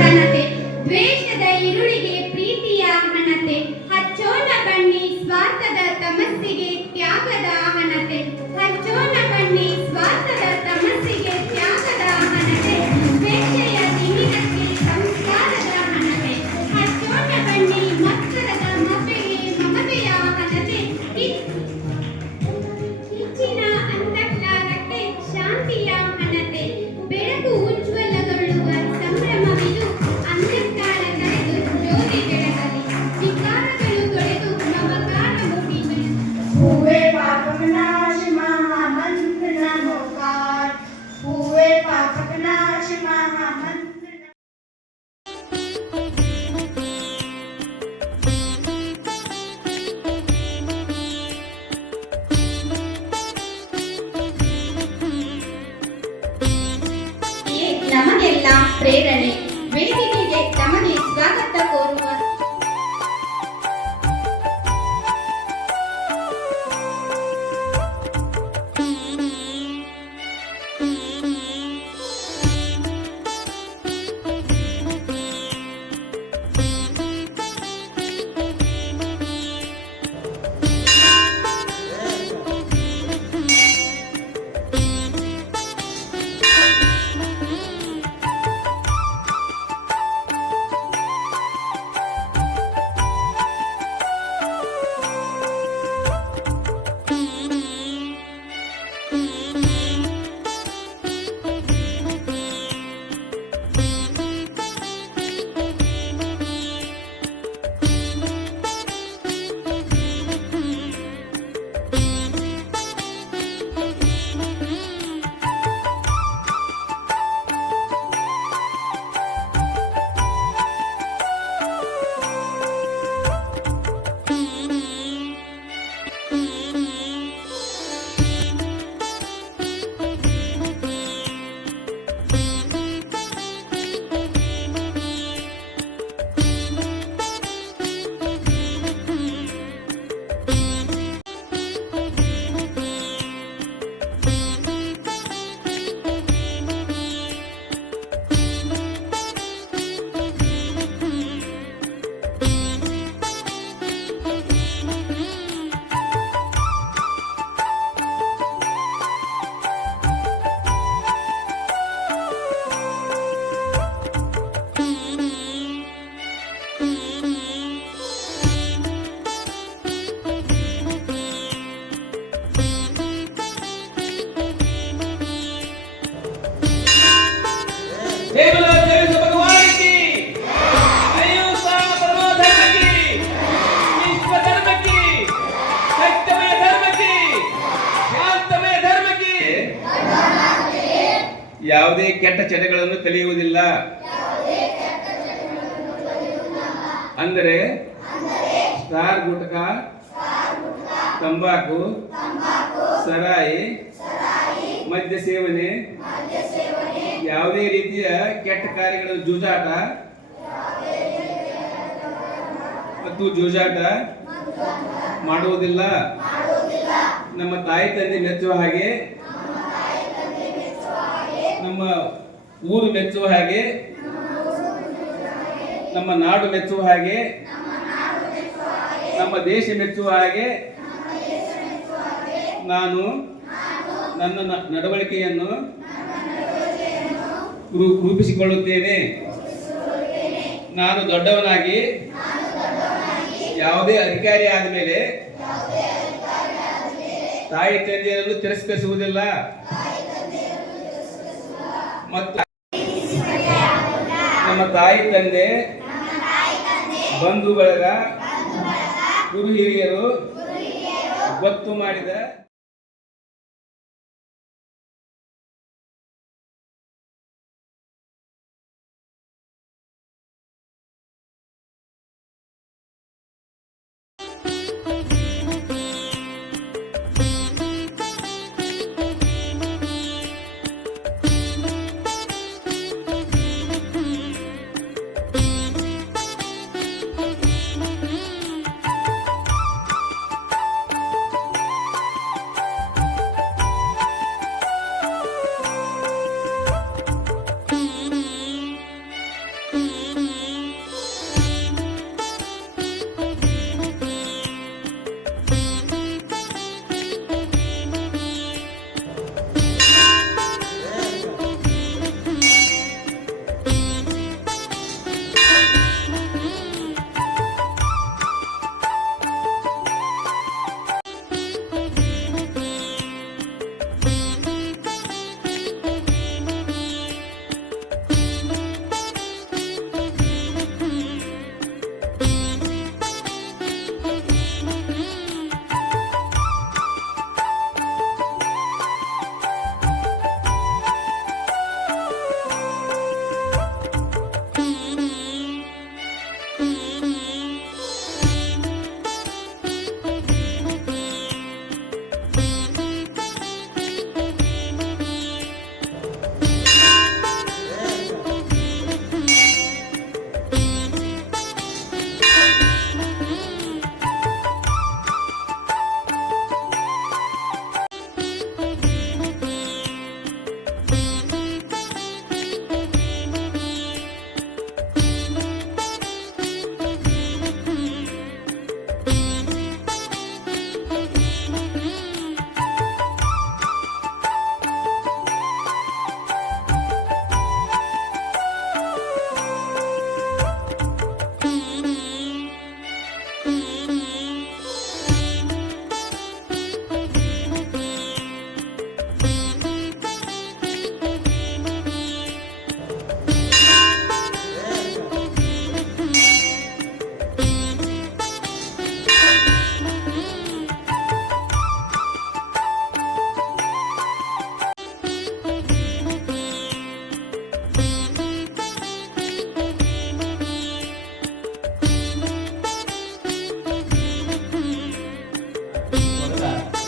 ಘನತೆ, ದ್ವೇಷದ ಇರುಳಿಗೆ ಪ್ರೀತಿಯ ಘನತೆ, ಹಚ್ಚೋಣ ಬನ್ನಿ ಸ್ವಾರ್ಥದ ತಮಸ್ಸಿಗೆ ತ್ಯಾಗದ ಘನತೆ, ಹಚ್ಚೋಣ ಬನ್ನಿ ಸ್ವಾರ್ಥದ ತಮಸ್ಸಿಗೆ ತ್ಯಾಗದ ಘನತೆ, ಸ್ವೇಚ್ಛೆಯ ತಿಮಿರಕ್ಕೆ ಸಂಸ್ಕಾರದ ಘನತೆ, ಹಚ್ಚೋಣ ಬನ್ನಿ ಮತ್ಸರದ ಮಪೆಗೆ ಮಮತೆಯ ಘನತೆ, ಹೆಚ್ಚಿನ ಅಂತಃಕಾರಕ್ಕೆ ಶಾಂತಿಯ ಘನತೆ, ಬೆಳಕು ಉಜ್ವಲಗೊಳ್ಳುವ ಸಂಭ್ರಮವಿದು ಅಂಧಕಾರ ಕಳೆದು ಜ್ಯೋತಿ ಬೆಳಗಲಿ, ವಿಕಾರಗಳು ತೊಳೆದು ಮಮಕಾರ ಮುಗಿದು हुए पाप विनाश महामंत्र नमोकार, हुए पाप विनाश महामंत्र। ನಮಗೆಲ್ಲ ಪ್ರೇರಣೆ ವೇದಿಕೆಗೆ ತಮಗೆ ಸ್ವಾಗತ ಕೋರುವ ಯಾವುದೇ ಕೆಟ್ಟ ಚಟಗಳನ್ನು ಕಲಿಯುವುದಿಲ್ಲ. ಅಂದರೆ ಸ್ಟಾರ್ ಗುಟ್ಕ, ತಂಬಾಕು, ಸರಾಯಿ, ಮದ್ಯ ಸೇವನೆ, ಯಾವುದೇ ರೀತಿಯ ಕೆಟ್ಟ ಕಾರ್ಯಗಳ ಜೂಜಾಟ ಮತ್ತು ಜೂಜಾಟ ಮಾಡುವುದಿಲ್ಲ. ನಮ್ಮ ತಾಯಿ ತಂದೆ ಮೆಚ್ಚುವ ಹಾಗೆ, ನಮ್ಮ ಊರು ಮೆಚ್ಚುವ ಹಾಗೆ, ನಮ್ಮ ನಾಡು ಮೆಚ್ಚುವ ಹಾಗೆ, ನಮ್ಮ ದೇಶ ಮೆಚ್ಚುವ ಹಾಗೆ ನಾನು ನನ್ನ ನಡವಳಿಕೆಯನ್ನು ರೂಪಿಸಿಕೊಳ್ಳುತ್ತೇನೆ. ನಾನು ದೊಡ್ಡವನಾಗಿ ಯಾವುದೇ ಅಧಿಕಾರಿ ಆದ ಮೇಲೆ ತಾಯಿ ತಂದೆಯರನ್ನು ತಿರಸ್ಕರಿಸುವುದಿಲ್ಲ ಮತ್ತು ನಮ್ಮ ತಾಯಿ ತಂದೆ, ಬಂಧು ಬಳಗ, ಗುರು ಹಿರಿಯರು ಗೊತ್ತು ಮಾಡಿದ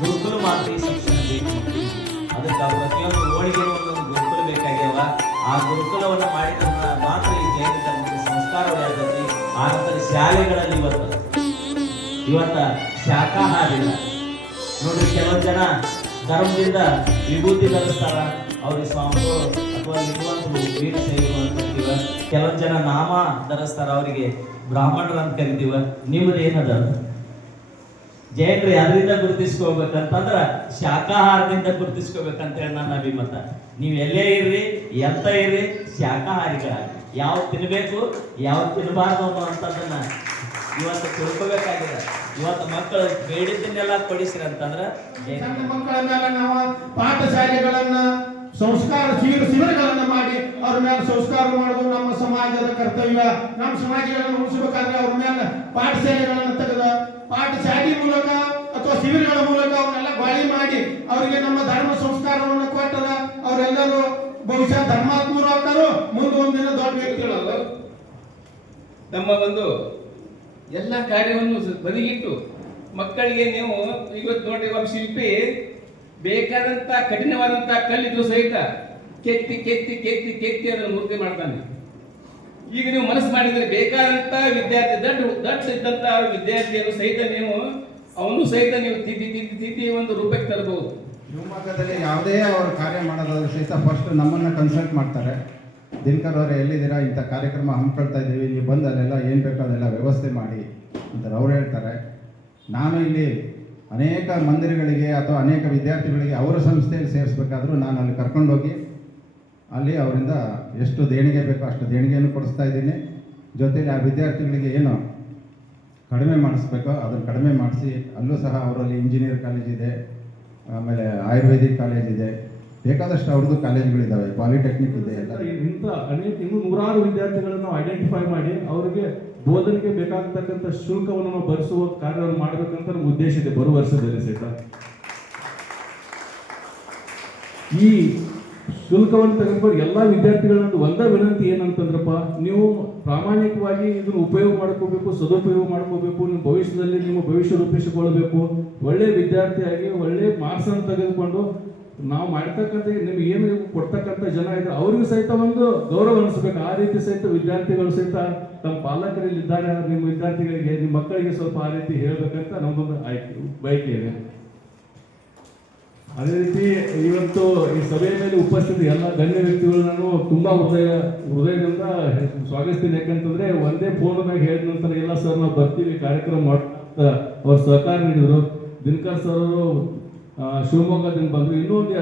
ಗುರುಕುಲ ಮಾತ್ರ ಶಿಕ್ಷಣ ಬೇಕು ಮಕ್ಕಳಿಗೆ. ಅದಕ್ಕೆ ಪ್ರತಿಯೊಂದು ಓಣಿಗೆ ಒಂದೊಂದು ಗುರುಕುಲ ಬೇಕಾಗ್ಯಾವ. ಆ ಗುರುಕುಲವನ್ನು ಮಾಡಿದ ಮಾತ್ರ ಈ ಜೈನ ಧರ್ಮಕ್ಕೆ ಸಂಸ್ಕಾರ ಒಳ್ಳೆಯದೈತಿ. ಆ ನಂತರ ಶಾಲೆಗಳಲ್ಲಿ ಇವತ್ತ ಶಾಖಾಹಾರ ಇಲ್ಲ ನೋಡ್ರಿ. ಕೆಲವೊಂದು ಜನ ಧರ್ಮದಿಂದ ವಿಭೂತಿ ಧರಿಸ್ತಾರ, ಅವ್ರಿಗೆ ಸ್ವಾಮಿಗಳು ಅಥವಾ ಲಿಂಗವಂತರು ವೀರಶೈವರು ಅಂತ ಕರಿತೀವ. ಕೆಲವೊಂದು ಜನ ನಾಮ ಧರಿಸ್ತಾರ, ಅವರಿಗೆ ಬ್ರಾಹ್ಮಣರು ಅಂತ ಕರಿತೀವ. ನಿಮ್ದು ಏನದ? ಜೈನರು ಅದರಿಂದ ಗುರುತಿಸ್ಕೋಬೇಕಂತಂದ್ರ ಶಾಖಾಹಾರದಿಂದ ಗುರುತಿಸ್ಕೋಬೇಕಂತ ಹೇಳಿ ನನ್ನ ಅಭಿಮತ. ನೀವು ಎಲ್ಲೇ ಇರ್ರಿ, ಎಂತ ಇರ್ರಿ, ಶಾಖಾಹಾರಿಗಳಾಗಿ ಯಾವ್ದು ತಿನ್ಬೇಕು ಯಾವ್ದು ತಿನ್ನಬಾರ್ದು ಅನ್ನೋಂಥದ್ದನ್ನ ಇವತ್ತು ತಿಳ್ಕೋಬೇಕಾಗಿದೆ. ಇವತ್ತು ಮಕ್ಕಳು ಬೇಡಿದ್ದನ್ನೆಲ್ಲ ಕೊಡಿಸ್ರಿ ಅಂತಂದ್ರ ಸಣ್ಣ ಮಕ್ಕಳ ಮೇಲೆ ನಾವು ಪಾಠಶಾಲೆಗಳನ್ನ ಸಂಸ್ಕಾರ ಶಿಬಿರಗಳನ್ನ ಮಾಡಿ ಅವ್ರ ಮೇಲೆ ಸಂಸ್ಕಾರ ಮಾಡೋದು ನಮ್ಮ ಸಮಾಜದ ಕರ್ತವ್ಯ. ನಮ್ಮ ಸಮಾಜಗಳನ್ನು ಉಳಿಸಬೇಕಾದ್ರೆ ಅವ್ರ ಮೇಲೆ ಪಾಠಶಾಲೆಗಳನ್ನು ತೆಗೆದ ಪಾಠಶಾಲೆ ಮೂಲಕ ಅಥವಾ ಶಿಬಿರಗಳ ಮೂಲಕ ಅವನ್ನೆಲ್ಲ ಬಾಳಿ ಮಾಡಿ ಅವರಿಗೆ ನಮ್ಮ ಧರ್ಮ ಸಂಸ್ಕಾರವನ್ನು ಕೊಟ್ಟದ ಅವರೆಲ್ಲರೂ ಬಹುಶಃ ಧರ್ಮಾತ್ಮರು ಆಗ್ತಾರೋ, ಮುಂದೆ ಒಂದಿನ ದೊಡ್ಡ ವ್ಯಕ್ತಿಗಳಲ್ಲ. ನಮ್ಮ ಒಂದು ಎಲ್ಲ ಕಾರ್ಯವನ್ನು ಬದಿಗಿಟ್ಟು ಮಕ್ಕಳಿಗೆ ನೀವು ಇವತ್ತು ನೋಡಿ, ಒಬ್ಬ ಶಿಲ್ಪಿ ಬೇಕಾದಂತ ಕಠಿಣವಾದಂತ ಕಲ್ಲಿದ್ರು ಸಹಿತ ಕೆತ್ತಿ ಕೆತ್ತಿ ಕೆತ್ತಿ ಕೆತ್ತಿ ಅದನ್ನು ಮೂರ್ತಿ ಮಾಡ್ತಾನೆ. ಈಗ ನೀವು ಮನಸ್ಸು ಮಾಡಿದ್ರೆ ಬೇಕಾದಂತ ವಿದ್ಯಾರ್ಥಿ ದಡ್ಡ ಇದ್ದಂತ ವಿದ್ಯಾರ್ಥಿಯನ್ನು ಸಹಿತ ಅವನು ಸಹಿತ ನೀವು ತಿದ್ದಿ ತಿದ್ದಿ ತಿದ್ದಿ ಒಂದು ರೂಪಕ್ಕೆ ತರಬಹುದು. ಶಿವಮೊಗ್ಗದಲ್ಲಿ ಯಾವುದೇ ಅವರು ಕಾರ್ಯ ಮಾಡೋದಾದ್ರೂ ಸಹಿತ ಫಸ್ಟ್ ನಮ್ಮನ್ನು ಕನ್ಸಲ್ಟ್ ಮಾಡ್ತಾರೆ. ದಿನಕರ್ ಅವರೇ ಎಲ್ಲಿದ್ದೀರಾ, ಇಂಥ ಕಾರ್ಯಕ್ರಮ ಹಮ್ಮಿಕೊಳ್ತಾ ಇದ್ದೀವಿ, ನೀವು ಬಂದು ಅಲ್ಲೆಲ್ಲ ಏನು ಬೇಕೋ ಅದೆಲ್ಲ ವ್ಯವಸ್ಥೆ ಮಾಡಿ ಅಂತಾರೆ. ಅವ್ರು ಹೇಳ್ತಾರೆ, ನಾನು ಇಲ್ಲಿ ಅನೇಕ ಮಂದಿರಗಳಿಗೆ ಅಥವಾ ಅನೇಕ ವಿದ್ಯಾರ್ಥಿಗಳಿಗೆ ಅವರ ಸಂಸ್ಥೆಯಲ್ಲಿ ಸೇರಿಸ್ಬೇಕಾದ್ರೂ ನಾನು ಅಲ್ಲಿ ಕರ್ಕೊಂಡೋಗಿ ಅಲ್ಲಿ ಅವರಿಂದ ಎಷ್ಟು ದೇಣಿಗೆ ಬೇಕೋ ಅಷ್ಟು ದೇಣಿಗೆಯನ್ನು ಕೊಡಿಸ್ತಾ ಇದ್ದೀನಿ. ಜೊತೆಲಿ ಆ ವಿದ್ಯಾರ್ಥಿಗಳಿಗೆ ಏನು ಕಡಿಮೆ ಮಾಡಿಸ್ಬೇಕೋ ಅದನ್ನು ಕಡಿಮೆ ಮಾಡಿಸಿ ಅಲ್ಲೂ ಸಹ ಅವರಲ್ಲಿ ಇಂಜಿನಿಯರ್ ಕಾಲೇಜ್ ಇದೆ, ಆಮೇಲೆ ಆಯುರ್ವೇದಿಕ್ ಕಾಲೇಜ್ ಇದೆ, ಬೇಕಾದಷ್ಟು ಅವ್ರದ್ದು ಕಾಲೇಜ್ಗಳಿದ್ದಾವೆ, ಪಾಲಿಟೆಕ್ನಿಕ್ ಇದೆ. ಎಲ್ಲ ಇಂಥ ಅನೇಕ ಇನ್ನೂ ನೂರಾರು ವಿದ್ಯಾರ್ಥಿಗಳನ್ನು ನಾವು ಐಡೆಂಟಿಫೈ ಮಾಡಿ ಅವರಿಗೆ ಬೋಧನೆಗೆ ಬೇಕಾಗತಕ್ಕಂಥ ಶುಲ್ಕವನ್ನು ನಾವು ಭರಿಸುವ ಕಾರ್ಯವನ್ನು ಮಾಡಬೇಕಂತ ನಮ್ಮ ಉದ್ದೇಶ ಇದೆ ಬರುವ ವರ್ಷದಲ್ಲಿ ಸಹಿತ. ಈ ಶುಲ್ಕವನ್ನು ತೆಗೆದುಕೊಂಡು ಎಲ್ಲ ವಿದ್ಯಾರ್ಥಿಗಳನ್ನ ಒಂದೇ ವಿನಂತಿ ಏನಂತಂದ್ರಪ್ಪ, ನೀವು ಪ್ರಾಮಾಣಿಕವಾಗಿ ಇದನ್ನು ಉಪಯೋಗ ಮಾಡ್ಕೋಬೇಕು, ಸದುಪಯೋಗ ಮಾಡ್ಕೋಬೇಕು. ನಿಮ್ಮ ಭವಿಷ್ಯದಲ್ಲಿ ನಿಮ್ಮ ಭವಿಷ್ಯ ರೂಪಿಸಿಕೊಳ್ಳಬೇಕು. ಒಳ್ಳೆ ವಿದ್ಯಾರ್ಥಿಯಾಗಿ ಒಳ್ಳೆ ಮಾರ್ಕ್ಸ್ ಅನ್ನು ತೆಗೆದುಕೊಂಡು ನಾವು ಮಾಡ್ತಕ್ಕಂಥ ನಿಮ್ಗೆ ಏನು ಕೊಡ್ತಕ್ಕಂಥ ಜನ ಇದ್ದಾರೆ ಅವ್ರಿಗೂ ಸಹಿತ ಒಂದು ಗೌರವ ಅನಿಸ್ಬೇಕು. ಆ ರೀತಿ ಸಹಿತ ವಿದ್ಯಾರ್ಥಿಗಳು ಸಹಿತ ತಮ್ಮ ಪಾಲಕರಲ್ಲಿ ಇದ್ದಾರೆ, ನಿಮ್ಮ ವಿದ್ಯಾರ್ಥಿಗಳಿಗೆ ನಿಮ್ಮ ಮಕ್ಕಳಿಗೆ ಸ್ವಲ್ಪ ಆ ರೀತಿ ಹೇಳ್ಬೇಕಂತ ನಮ್ದೊಂದು ಬಯಕೆ ಇದೆ. ಅದೇ ರೀತಿ ಇವತ್ತು ಈ ಸಭೆಯ ಮೇಲೆ ಉಪಸ್ಥಿತ ಎಲ್ಲ ಗಣ್ಯ ವ್ಯಕ್ತಿಗಳು ನಾನು ತುಂಬಾ ಹೃದಯದಿಂದ ಸ್ವಾಗತಿಸ್ತೀನಿ. ಯಾಕಂತಂದ್ರೆ ಒಂದೇ ಫೋನ್ದಾಗ ಹೇಳಿದ ನಂತರ ಎಲ್ಲ ಸರ್ ನಾವು ಬರ್ತೀವಿ ಕಾರ್ಯಕ್ರಮ ಮಾಡ್ತಾ ಅವ್ರ ಸಹಕಾರ ನೀಡಿದ್ರು. ದಿನಕರ್ ಸರ್ ಅವರು ಶಿವಮೊಗ್ಗದಿಂದ ಬಂದ್ರು. ಇನ್ನೂ ಒಂದು